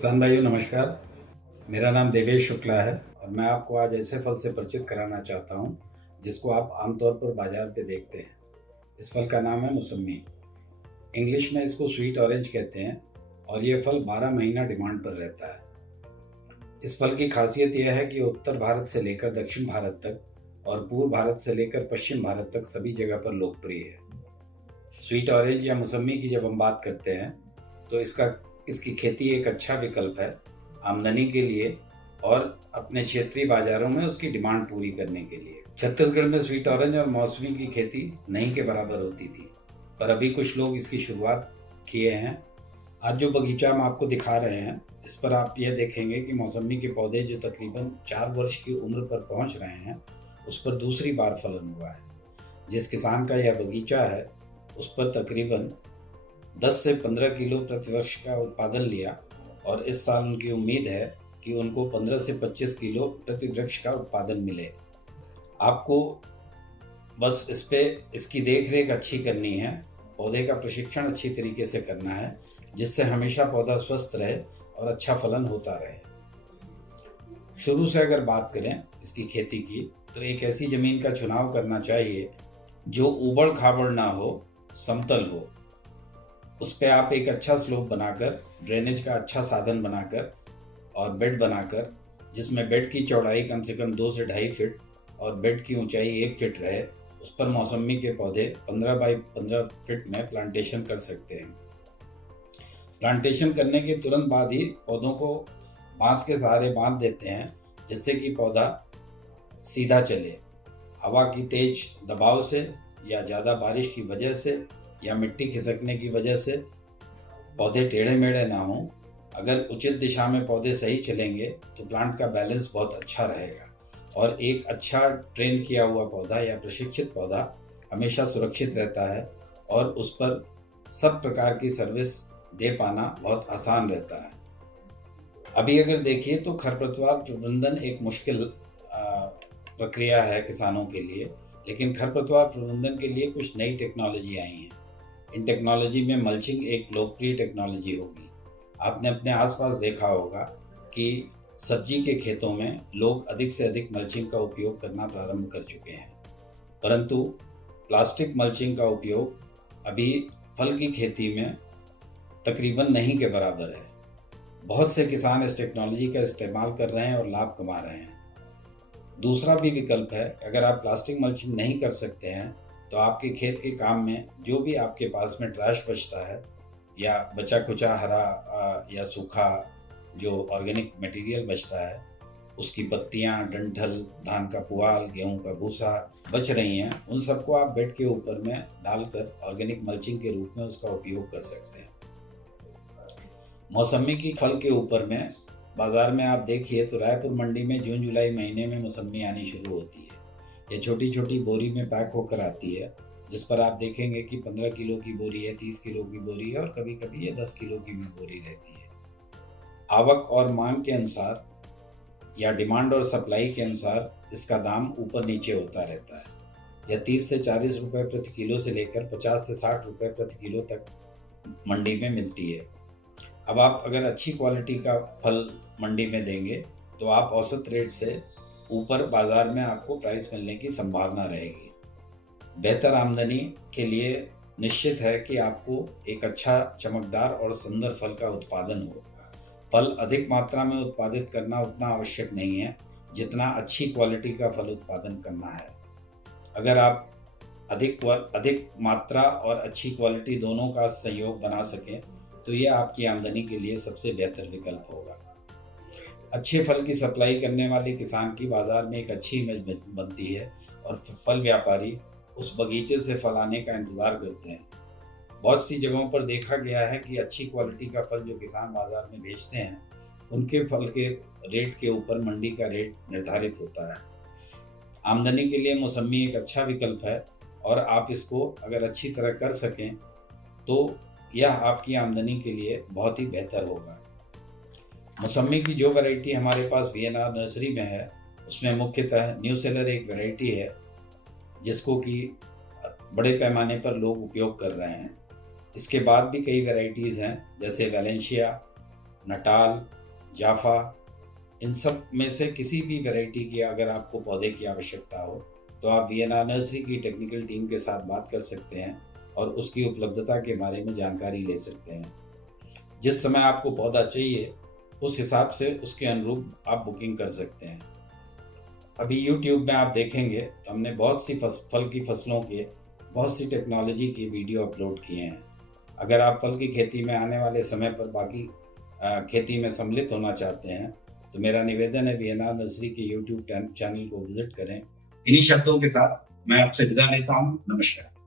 किसान भाइयों नमस्कार। मेरा नाम देवेश शुक्ला है और मैं आपको आज ऐसे फल से परिचित कराना चाहता हूं जिसको आप आमतौर पर बाजार पे देखते हैं। इस फल का नाम है मौसम्मी। इंग्लिश में इसको स्वीट ऑरेंज कहते हैं और ये फल 12 महीना डिमांड पर रहता है। इस फल की खासियत यह है कि उत्तर भारत से लेकर दक्षिण भारत तक और पूर्व भारत से लेकर पश्चिम भारत तक सभी जगह पर लोकप्रिय है। स्वीट ऑरेंज या मौसम्मी की जब हम बात करते हैं तो इसकी खेती एक अच्छा विकल्प है आमदनी के लिए और अपने क्षेत्रीय बाजारों में उसकी डिमांड पूरी करने के लिए। छत्तीसगढ़ में स्वीट ऑरेंज और मौसमी की खेती नहीं के बराबर होती थी, पर अभी कुछ लोग इसकी शुरुआत किए हैं। आज जो बगीचा हम आपको दिखा रहे हैं इस पर आप यह देखेंगे कि मौसमी के पौधे जो तकरीबन 4 वर्ष की उम्र पर पहुंच रहे हैं उस पर दूसरी बार फलन हुआ है। जिस किसान का यह बगीचा है उस पर तकरीबन 10 से 15 किलो प्रति वर्ष का उत्पादन लिया और इस साल उनकी उम्मीद है कि उनको 15 से 25 किलो प्रति वृक्ष का उत्पादन मिले। आपको बस इसकी देख रेख अच्छी करनी है, पौधे का प्रशिक्षण अच्छी तरीके से करना है जिससे हमेशा पौधा स्वस्थ रहे और अच्छा फलन होता रहे। शुरू से अगर बात करें इसकी खेती की तो एक ऐसी जमीन का चुनाव करना चाहिए जो ऊबड़ खाबड़ ना हो, समतल हो। उस पर आप एक अच्छा स्लोप बनाकर, ड्रेनेज का अच्छा साधन बनाकर और बेड बनाकर, जिसमें बेड की चौड़ाई कम से कम 2 से 2.5 फीट और बेड की ऊंचाई 1 फीट रहे, उस पर मौसमी के पौधे 15 बाई 15 फीट में प्लांटेशन कर सकते हैं। प्लांटेशन करने के तुरंत बाद ही पौधों को बांस के सहारे बांध देते हैं जिससे कि पौधा सीधा चले। हवा की तेज दबाव से या ज़्यादा बारिश की वजह से या मिट्टी खिसकने की वजह से पौधे टेढ़े मेढ़े ना हों। अगर उचित दिशा में पौधे सही चलेंगे तो प्लांट का बैलेंस बहुत अच्छा रहेगा और एक अच्छा ट्रेन किया हुआ पौधा या प्रशिक्षित पौधा हमेशा सुरक्षित रहता है और उस पर सब प्रकार की सर्विस दे पाना बहुत आसान रहता है। अभी अगर देखिए तो खरपतवार प्रबंधन एक मुश्किल प्रक्रिया है किसानों के लिए, लेकिन खरपतवार प्रबंधन के लिए कुछ नई टेक्नोलॉजी आई हैं। इन टेक्नोलॉजी में मल्चिंग एक लोकप्रिय टेक्नोलॉजी होगी। आपने अपने आसपास देखा होगा कि सब्जी के खेतों में लोग अधिक से अधिक मल्चिंग का उपयोग करना प्रारंभ कर चुके हैं, परंतु प्लास्टिक मल्चिंग का उपयोग अभी फल की खेती में तकरीबन नहीं के बराबर है। बहुत से किसान इस टेक्नोलॉजी का इस्तेमाल कर रहे हैं और लाभ कमा रहे हैं। दूसरा भी विकल्प है, अगर आप प्लास्टिक मल्चिंग नहीं कर सकते हैं तो आपके खेत के काम में जो भी आपके पास में ट्रैश बचता है या बचा खुचा हरा या सूखा जो ऑर्गेनिक मटेरियल बचता है, उसकी पत्तियां, डंठल, धान का पुआल, गेहूं का भूसा बच रही हैं, उन सबको आप बेड के ऊपर में डालकर ऑर्गेनिक मल्चिंग के रूप में उसका उपयोग कर सकते हैं। मौसमी की फल के ऊपर में बाजार में आप देखिए तो रायपुर मंडी में जून जुलाई महीने में मौसमी आनी शुरू होती है। ये छोटी छोटी बोरी में पैक होकर आती है जिस पर आप देखेंगे कि 15 किलो की बोरी है, 30 किलो की बोरी है और कभी कभी ये 10 किलो की भी बोरी रहती है। आवक और मांग के अनुसार या डिमांड और सप्लाई के अनुसार इसका दाम ऊपर नीचे होता रहता है। यह 30 से 40 रुपये प्रति किलो से लेकर 50 से 60 रुपये प्रति किलो तक मंडी में मिलती है। अब आप अगर अच्छी क्वालिटी का फल मंडी में देंगे तो आप औसत रेट से ऊपर बाजार में आपको प्राइस मिलने की संभावना रहेगी। बेहतर आमदनी के लिए निश्चित है कि आपको एक अच्छा चमकदार और सुंदर फल का उत्पादन हो। फल अधिक मात्रा में उत्पादित करना उतना आवश्यक नहीं है जितना अच्छी क्वालिटी का फल उत्पादन करना है। अगर आप अधिक मात्रा और अच्छी क्वालिटी दोनों का संयोग बना सकें तो ये आपकी आमदनी के लिए सबसे बेहतर विकल्प होगा। अच्छे फल की सप्लाई करने वाले किसान की बाजार में एक अच्छी इमेज बनती है और फल व्यापारी उस बगीचे से फल आने का इंतज़ार करते हैं। बहुत सी जगहों पर देखा गया है कि अच्छी क्वालिटी का फल जो किसान बाजार में बेचते हैं उनके फल के रेट के ऊपर मंडी का रेट निर्धारित होता है। आमदनी के लिए मौसमी एक अच्छा विकल्प है और आप इसको अगर अच्छी तरह कर सकें तो यह आपकी आमदनी के लिए बहुत ही बेहतर होगा। मौसमी की जो वैरायटी हमारे पास वीएनआर नर्सरी में है उसमें मुख्यतः न्यू सेलर एक वैरायटी है जिसको कि बड़े पैमाने पर लोग उपयोग कर रहे हैं। इसके बाद भी कई वैरायटीज़ हैं जैसे वैलेंशिया, नटाल, जाफा, इन सब में से किसी भी वैरायटी की अगर आपको पौधे की आवश्यकता हो तो आप वीएनआर नर्सरी की टेक्निकल टीम के साथ बात कर सकते हैं और उसकी उपलब्धता के बारे में जानकारी ले सकते हैं। जिस समय आपको पौधा चाहिए उस हिसाब से उसके अनुरूप आप बुकिंग कर सकते हैं। अभी यूट्यूब में आप देखेंगे तो हमने बहुत सी फल की फसलों के बहुत सी टेक्नोलॉजी की वीडियो अपलोड किए हैं। अगर आप फल की खेती में आने वाले समय पर बाकी खेती में सम्मिलित होना चाहते हैं तो मेरा निवेदन है वीएनआर नर्सरी के यूट्यूब चैनल को विजिट करें। इन्हीं शब्दों के साथ मैं आपसे विदा लेता हूँ। नमस्कार।